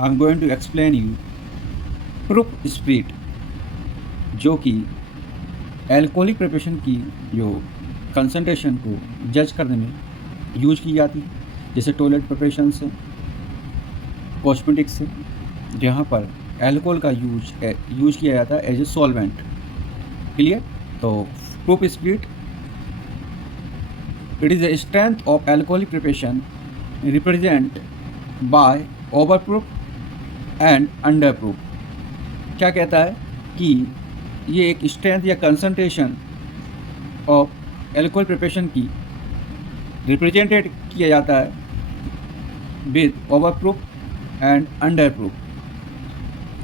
I am going to explain you proof spirit, जो कि alcoholic preparation की जो कंसंट्रेशन को जज करने में यूज की जाती है, जैसे टॉयलेट प्रिपरेशन से, कॉस्मेटिक्स से, जहाँ पर एल्कोहल का यूज किया जाता है एज ए सॉल्वेंट। क्लियर? तो proof spirit, it is the strength of alcoholic preparation represent by over proof and under proof. क्या कहता है कि ये एक स्ट्रेंथ या कंसंट्रेशन ऑफ एल्कोहल प्रिपरेशन की रिप्रेजेंटेड किया जाता है with over proof and under proof.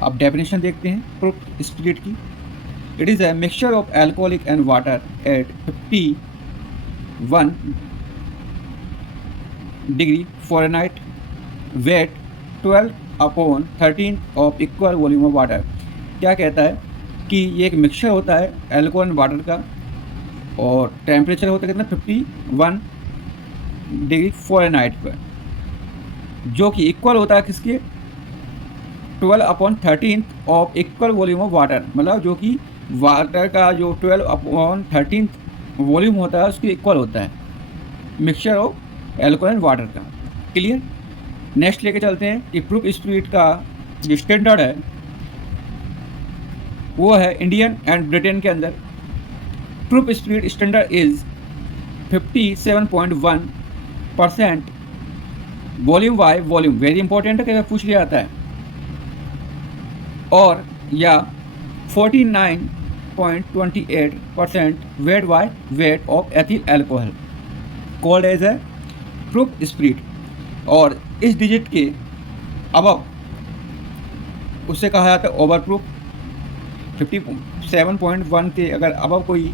अब डेफिनेशन देखते हैं प्रूफ स्पिरिट की। It is a mixture of alcoholic and water at 51 degree Fahrenheit, weight 12/13 of equal volume of water. क्या कहता है कि ये एक मिक्सचर होता है एल्कोहल एंड वाटर का, और टेम्परेचर होता है कितना 51 डिग्री फ़ारेनहाइट पर, जो कि इक्वल होता है किसके 12/13 of equal volume of water. मतलब जो कि वाटर का जो 12/13 वॉल्यूम होता है उसके इक्वल होता है mixture of alcohol and water का। क्लियर? नेक्स्ट लेके चलते हैं कि प्रूफ स्पिरिट का जो स्टैंडर्ड है वो है इंडियन एंड ब्रिटेन के अंदर। Proof spirit standard is 57.1% volume by volume. Very important है, कई बार पूछ लिया जाता है। और या 49.28% weight by weight of ethyl alcohol called as a proof spirit. और इस डिजिट के अबव उससे कहा जाता है ओवर प्रूफ। 57.1 के अगर अबव कोई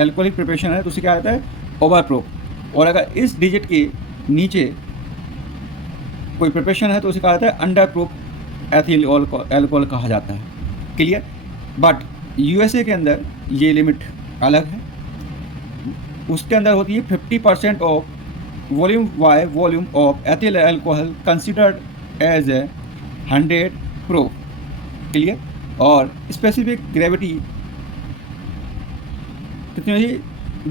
एल्कोहलिक प्रिपरेशन है तो उसे क्या आता है ओवर प्रूफ। और अगर इस डिजिट के नीचे कोई प्रिपरेशन है तो उसे कहा जाता है अंडर प्रूफ एथिल एल्कोहल कहा जाता है। क्लियर? बट यूएसए के अंदर ये लिमिट अलग है। उसके अंदर होती है 50% of volume by volume of ethyl alcohol considered as a 100 proof. Clear? और स्पेसिफिक ग्रेविटी कितनी होगी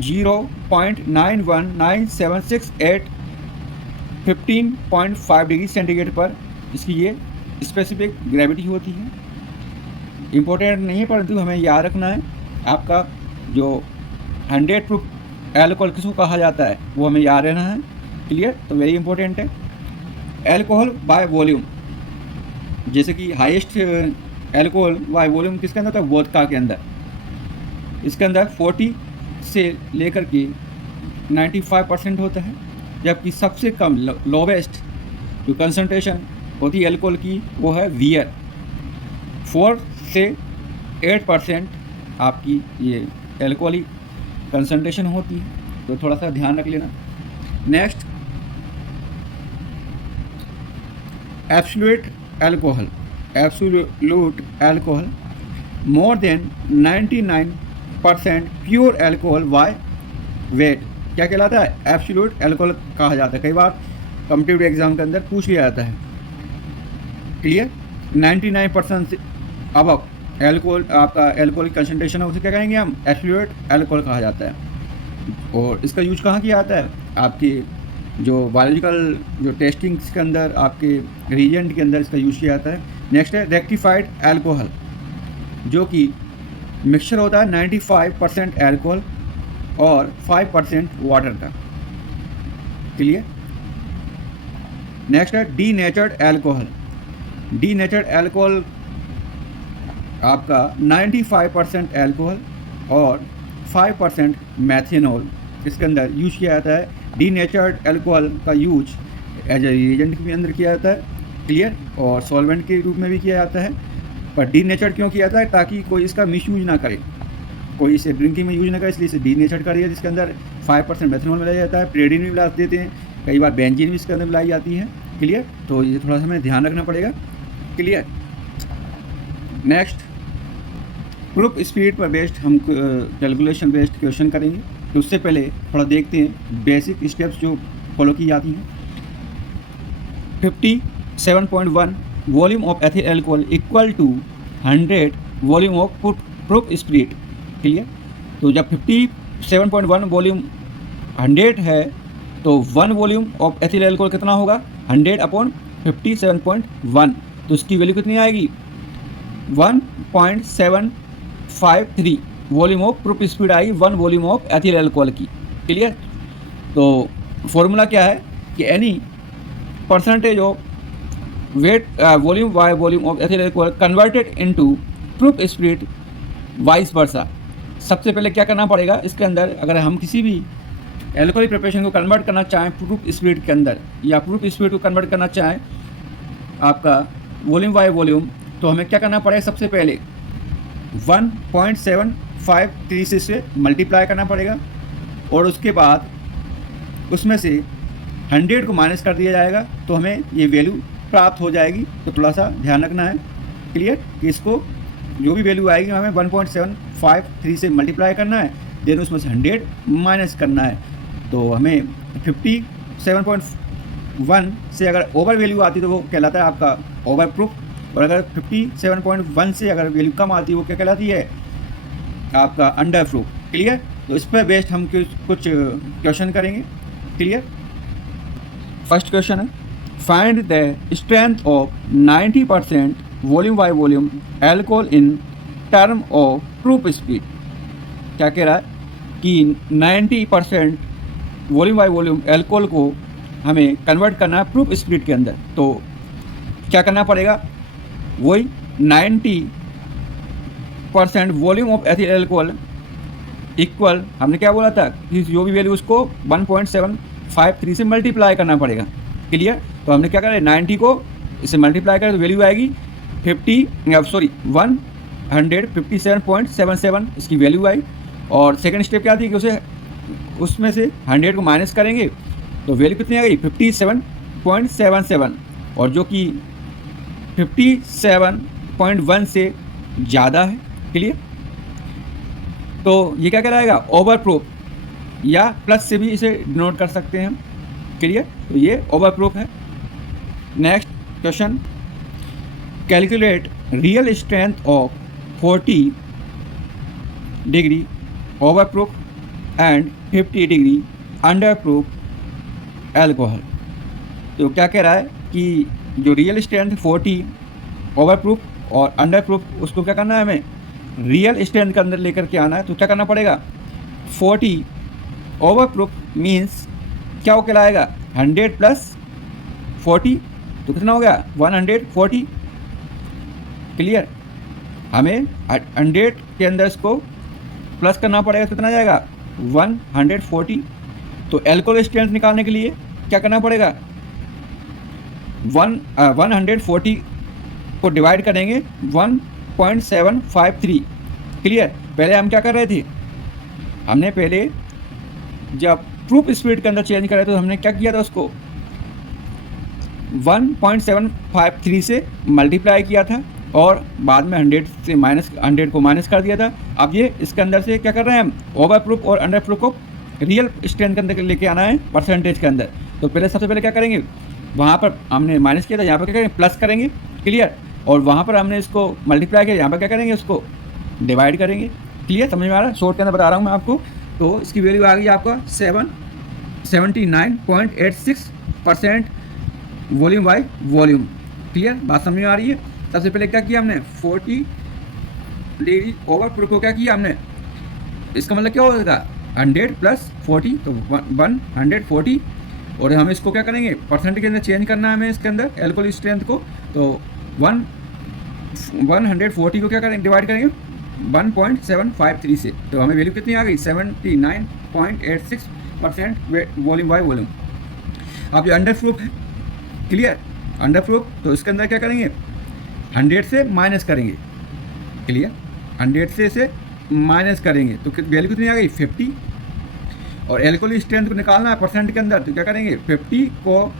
0.919768 15.5 डिग्री सेंटीग्रेड पर इसकी ये स्पेसिफिक ग्रेविटी होती है। इम्पोर्टेंट नहीं है परंतु हमें याद रखना है आपका जो 100 प्रूफ एल्कोहल किसको कहा जाता है वो हमें याद रहना है। क्लियर? तो वेरी इंपॉर्टेंट है। एल्कोहल बाय वॉल्यूम, जैसे कि हाईएस्ट एल्कोहल बाय वॉल्यूम किसके अंदर होता है वोदका के अंदर। इसके अंदर 40 से लेकर के 95% होता है, जबकि सबसे कम लोवेस्ट जो कंसंट्रेशन होती है एल्कोहल की वो है वियर। 4 से 8% आपकी ये एल्कोहलिक कंसंट्रेशन होती है, तो थोड़ा सा ध्यान रख लेना। Next, absolute alcohol. Absolute alcohol more than 99% pure alcohol by weight क्या कहलाता है एब्सोल्यूट एल्कोहल कहा जाता है। कई बार कॉम्पिटिटिव एग्जाम के अंदर पूछ लिया जाता है। क्लियर? 99% से अब एल्कोहल आपका एल्कोहल कंसंट्रेशन है उसे क्या कहेंगे हम एब्सोल्यूट एल्कोहल कहा जाता है। और इसका यूज कहाँ किया जाता है आपके जो बायोलॉजिकल जो टेस्टिंग्स के अंदर आपके रिएजेंट के अंदर इसका यूज किया जाता है। नेक्स्ट है रेक्टिफाइड एल्कोहल, जो कि मिक्सचर होता है 95% एल्कोहल और 5% वाटर का। क्लियर? नेक्स्ट है डीनेचर्ड एल्कोहल। डीनेचर्ड एल्कोहल आपका 95% एल्कोहल और 5% मैथेनॉल इसके अंदर यूज किया जाता है। डीनेचर्ड एल्कोहल का यूज एज ए रिएजेंट के अंदर किया जाता है। क्लियर? और सॉल्वेंट के रूप में भी किया जाता है। पर डीनेचर्ड क्यों किया जाता है? ताकि कोई इसका मिस यूज ना करे, कोई इसे ड्रिंकिंग में यूज ना करे, इसलिए इसे डीनेचर्ड कर दिया, जिसके अंदर 5% मैथेनॉल मिलाया जाता है। प्रेडिन भी मिला देते हैं, कई बार बेंजीन भी इसके अंदर मिलाई जाती है। क्लियर? तो ये थोड़ा सा हमें ध्यान रखना पड़ेगा। क्लियर? नेक्स्ट, प्रूफ स्पिरिट पर बेस्ड हम कैलकुलेशन बेस्ड क्वेश्चन करेंगे। तो उससे पहले थोड़ा देखते हैं बेसिक स्टेप्स जो फॉलो की जाती हैं। 57.1 volume of ethyl alcohol equal to 100 volume of proof spirit. Clear. तो जब 57.1 वॉल्यूम 100 है तो 1 वॉल्यूम ऑफ एथिल एल्कोहल कितना होगा 100 अपॉन 57.1, तो इसकी वैल्यू कितनी आएगी 1.753 वॉल्यूम ऑफ प्रूफ स्पीड आएगी 1 वॉल्यूम ऑफ एथिल एल्कोहल की। क्लियर। तो फॉर्मूला क्या है कि any percentage of weight volume by volume of ethyl alcohol converted into proof speed vice versa. सबसे पहले क्या करना पड़ेगा इसके अंदर, अगर हम किसी भी एल्कोहलिक प्रिपरेशन को कन्वर्ट करना चाहें प्रूफ स्पीड के अंदर या प्रूफ स्पीड को कन्वर्ट करना चाहें आपका वॉल्यूम बाय वॉल्यूम, तो हमें क्या करना पड़ेगा सबसे पहले 1.753 से मल्टीप्लाई करना पड़ेगा और उसके बाद उसमें से 100 को माइनस कर दिया जाएगा तो हमें ये वैल्यू प्राप्त हो जाएगी। तो थोड़ा सा ध्यान रखना है। क्लियर कि इसको जो भी वैल्यू आएगी हमें 1.753 से मल्टीप्लाई करना है, देन उसमें से 100 माइनस करना है। तो हमें 57.1 से अगर ओवर वैल्यू आती तो वो कहलाता है आपका ओवर प्रूफ, और अगर 57.1 से अगर वैल्यू कम आती है वो क्या कहलाती है आपका अंडर प्रूफ। क्लियर। तो इस पर बेस्ड हम कुछ क्वेश्चन करेंगे। क्लियर। फर्स्ट क्वेश्चन है find the strength of 90% volume by volume alcohol in term of proof speed. क्या कह रहा है कि 90% वॉल्यूम बाय वॉल्यूम एल्कोहल को हमें कन्वर्ट करना है प्रूफ स्पीड के अंदर। तो क्या करना पड़ेगा वही 90% volume of ethyl alcohol equal, हमने क्या बोला था कि जो भी वैल्यू उसको 1.753 से मल्टीप्लाई करना पड़ेगा। क्लियर। तो हमने क्या करा 90 को इससे मल्टीप्लाई करें तो वैल्यू आएगी 157.77 इसकी वैल्यू आई। और सेकंड स्टेप क्या थी कि उसे उसमें से 100 को माइनस करेंगे तो वैल्यू कितनी आ गई 57.77, और जो कि 57.1 से ज़्यादा है। क्लियर। तो ये क्या कहलाएगा ओवर प्रूफ, या प्लस से भी इसे डिनोट कर सकते हैं हम। क्लियर। तो ये ओवर प्रूफ है। Next question calculate real strength of 40 degree over proof and 50 degree under proof alcohol. तो क्या कह रहा है कि जो रियल स्ट्रेंथ 40 ओवर प्रूफ और अंडर प्रूफ उसको क्या करना है हमें रियल स्ट्रेंथ के अंदर लेकर के आना है। तो क्या करना पड़ेगा 40 ओवर प्रूफ मीन्स क्या हो कहलाएगा 100 प्लस 40, तो कितना हो गया 140। क्लियर। हमें 100 के अंदर इसको प्लस करना पड़ेगा, कितना जाएगा 140। तो एल्कोहल स्ट्रेंथ निकालने के लिए क्या करना पड़ेगा 140 को डिवाइड करेंगे 1.753। क्लियर। पहले हम क्या कर रहे थे, हमने पहले जब प्रूफ स्पीड के अंदर चेंज करे तो हमने क्या किया था उसको 1.753 से मल्टीप्लाई किया था और बाद में 100 को माइनस कर दिया था। अब ये इसके अंदर से क्या कर रहे हैं हम ओवर प्रूफ और अंडर प्रूफ को रियल स्ट्रेंथ के अंदर लेके आना है परसेंटेज के अंदर। तो पहले सबसे पहले क्या करेंगे वहाँ पर हमने माइनस किया था, यहाँ पर क्या करेंगे प्लस करेंगे। क्लियर। और वहाँ पर हमने इसको मल्टीप्लाई किया, यहाँ पर क्या करेंगे उसको डिवाइड करेंगे। क्लियर। समझ में आ रहा है। शॉर्ट के अंदर बता रहा हूँ मैं आपको। तो इसकी वैल्यू आ गई आपका 79.86% वॉल्यूम बाय वॉल्यूम। क्लियर। बात समझ में आ रही है। सबसे पहले क्या किया हमने 40 डिग्री ओवर प्रूफ को क्या किया हमने, इसका मतलब क्या होगा 100 प्लस 40 तो 140, और हम इसको क्या करेंगे परसेंट के अंदर चेंज करना है हमें इसके अंदर एल्कोहल स्ट्रेंथ को। तो 140 को क्या करेंगे डिवाइड करेंगे 1.753 से, तो हमें वैल्यू कितनी आ गई 79.86% वॉल्यूम बाय वॉल्यूम। अब ये अंडर प्रूफ है। क्लियर। अंडर प्रूफ तो इसके अंदर क्या करेंगे 100 से माइनस करेंगे। क्लियर। 100 से इसे माइनस करेंगे तो वैल्यू कितनी आ गई 50, और एल्कोहल स्ट्रेंथ को निकालना है परसेंट के अंदर। तो क्या करेंगे 50 को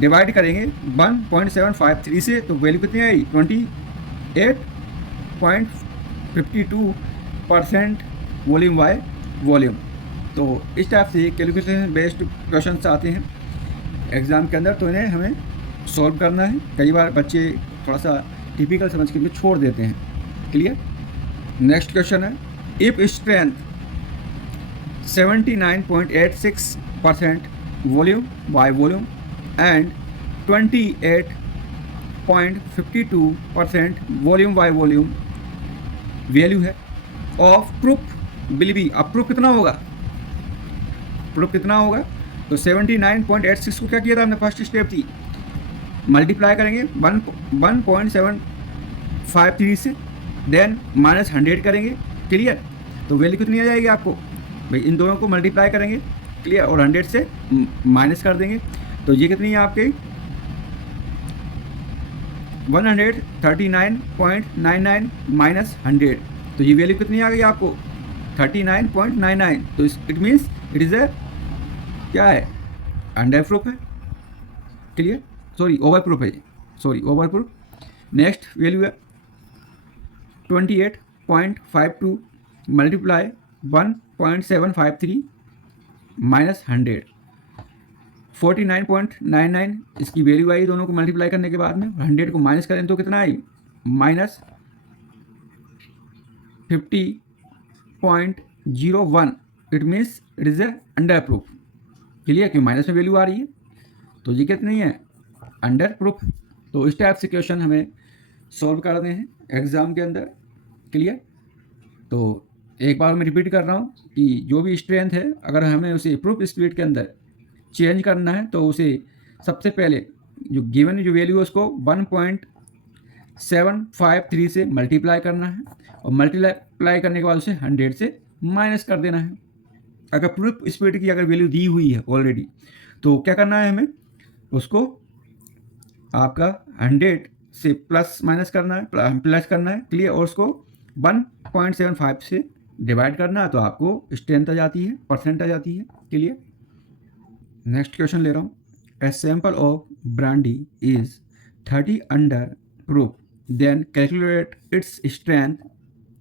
डिवाइड करेंगे 1.753 से, तो वैल्यू कितनी आई 28.52% वॉल्यूम बाय वॉल्यूम। तो इस टाइप से कैलकुलेशन बेस्ड क्वेश्चन आते हैं एग्ज़ाम के अंदर, तो इन्हें हमें सॉल्व करना है। कई बार बच्चे थोड़ा सा टिपिकल समझ के लिए छोड़ देते हैं। क्लियर। नेक्स्ट क्वेश्चन है, if strength 79.86% volume by volume and 28.52% volume by volume value है ऑफ प्रूफ विल बी। अब प्रूफ कितना होगा, प्रूफ कितना होगा, तो 79.86 को क्या किया था हमने, फर्स्ट स्टेप थी, मल्टीप्लाई करेंगे 1.753 से, देन -100 करेंगे। क्लियर। तो वैल्यू कितनी आ जाएगी आपको भाई, इन दोनों को मल्टीप्लाई करेंगे, क्लियर, और 100 से माइनस कर देंगे। तो ये कितनी है आपके 139.99 माइनस 100, तो ये वैल्यू कितनी आ गई आपको 39.99। तो it means it is a क्या है, अंडर प्रूफ है। क्लियर, सॉरी ओवर प्रूफ है, sorry over proof. Next value है 28.52 मल्टीप्लाई 1.753 माइनस 100, 49.99 इसकी वैल्यू आई दोनों को मल्टीप्लाई करने के बाद में। 100 को माइनस करें तो कितना आई, -50.01। It means it is A under proof. Clear, क्यों माइनस में वैल्यू आ रही है, तो ये कितनी है, अंडर प्रूफ। तो इस टाइप से क्वेश्चन हमें सॉल्व करने हैं एग्ज़ाम के अंदर। क्लियर। तो एक बार मैं रिपीट कर रहा हूँ कि जो भी स्ट्रेंथ है, अगर हमें उसे प्रूफ स्प्लिट के अंदर चेंज करना है तो उसे सबसे पहले जो गिवन जो वैल्यू है उसको 1.753 से मल्टीप्लाई करना है, और मल्टीप्लाई करने के बाद उसे 100 से माइनस कर देना है। अगर प्रूफ स्प्लिट की अगर वैल्यू दी हुई है ऑलरेडी, तो क्या करना है हमें, उसको आपका 100 से प्लस माइनस करना है, प्लस करना है। क्लियर। और उसको 1.75 से डिवाइड करना है, तो आपको स्ट्रेंथ आ जाती है, परसेंट आ जाती है। क्लियर। नेक्स्ट क्वेश्चन ले रहा हूँ, a sample of brandy is 30 under proof, then calculate its strength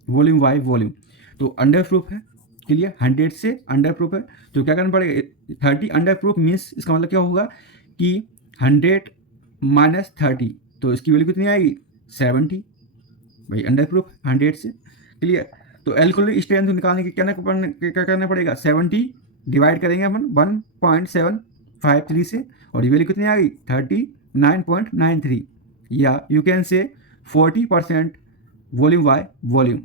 volume by volume. तो अंडर प्रूफ है, क्लियर, 100 से अंडर प्रूफ है, तो क्या करना पड़ेगा, 30 अंडर प्रूफ मीन्स इसका मतलब क्या होगा कि 100 माइनस 30, तो इसकी वैल्यू कितनी आएगी 70। भाई अंडर प्रूफ 100 से। क्लियर। तो एल्कोहलिक स्ट्रेंथ निकालने के क्या करना पड़ेगा, 70 डिवाइड करेंगे अपन 1.753 से, और ये वैल्यू कितनी आ गई 39.93, या you can say 40% volume by volume.